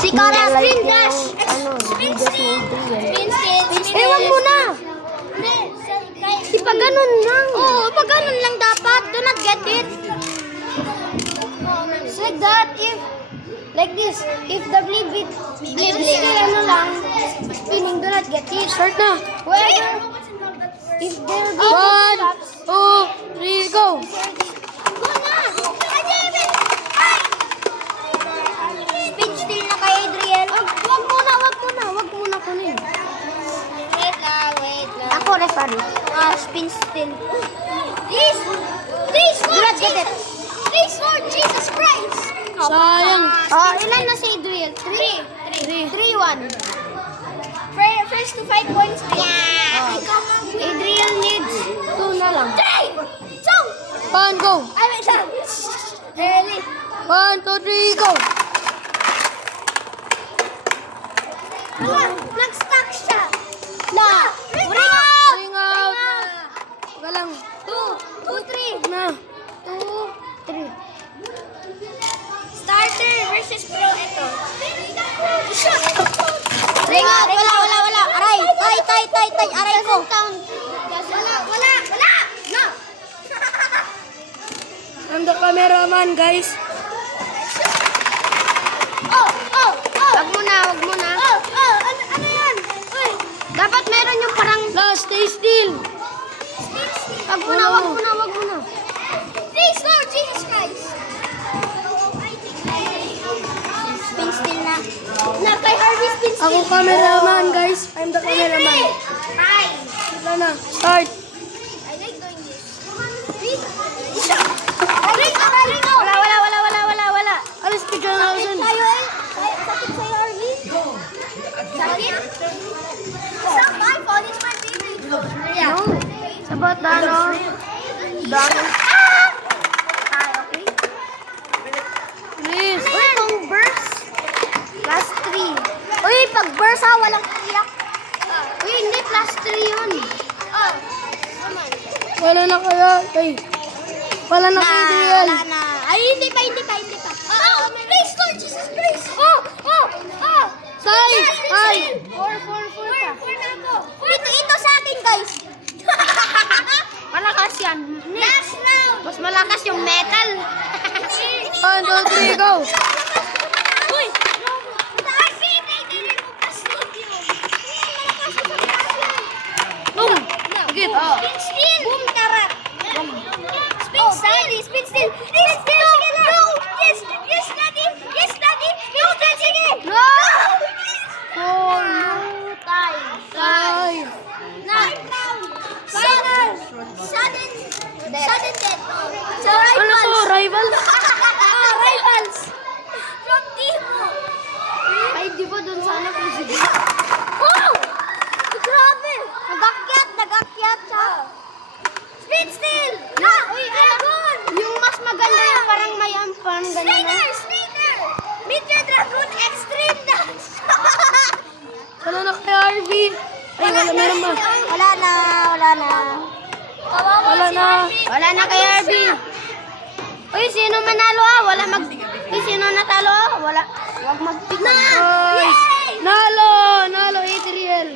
Si Kara Like spin yung, dash. videos ni Adrian. Eh, wag mo na. Di pa ganun lang. Oo, pag ganun lang dapat. Do not get it. It's like that. If, like this. If the blip still ano lang, spinning, do not get it. Start na. Whether, if there will be 1, stops, 2, 3, go. go na. Spin still na kay Adriel. Wag muna kunin. Wait lang. Ako referee. Spin still. Please, Lord Jesus. Please, Lord Jesus Christ. Sayang. Ilan na si Adriel? 3. 3-1. First to 5 points. Yeah. Adriel needs 2 na lang. 3! 1, go. Ay, wait lang. Really? 1, 2, 3, go. Wala, nag-stuck siya. Ring Ring out. Walang. 2, 3. Na. 2, 3. Starter versus pro ito. Ring out. Wala. Aray. Tay. Aray ko. Wala. No. I'm the cameraman, guys. Wag mo na. Ano yan? Uy, dapat meron yung parang... Last, stay still. Wag mo na. Please, Lord Jesus Christ. Spin still na. Kay Harvey spin still. Ako cameraman, guys. I'm the cameraman. Hi. Wala na. Start. I like doing this. Ring out. Wala. Alis ka dyan, Alison. Tayo eh. Sakit sa'yo, Harvey. Sakit? Stop, iPhone. It's my favorite phone. Yeah. Sabat na, no? Dami. Okay. Please. Uy, kung burst. Plus 3. Uy, pag burst ha, walang iyak. Uy, hindi. Plus 3 yun. Wala na kaya. Ay. Wala na kay Adriel. Wala na. Ay, hindi pa. Please, Lord Jesus Christ. Say. Ay. 4 na ako. Ito sa akin, guys. Malakas yan. Last round. Mas malakas yung metal. 1, 2, 3, go. Uy. Boom. Agit. Spin still. Boom, tara. Spin still. No. Yes, Daddy. No, sige. No. 4 times. 5. Sudden death. So, Ano to? Rival? rivals. From Timo. Ay, di ba dun sana president? Oh! Grabe! Nagakyat siya. Spin still! No! Uy, dragon! Yung mas maganda yung parang may parang ganyan. Snaker! Meet your dragon extreme dance! Wala na kay Harvey. Ay, meron ba? Wala na. Wala na. Kay Harvey. Uy, sino manalo Uy, sino natalo Wag mag-pick na. Guys. Nalo, Adriel.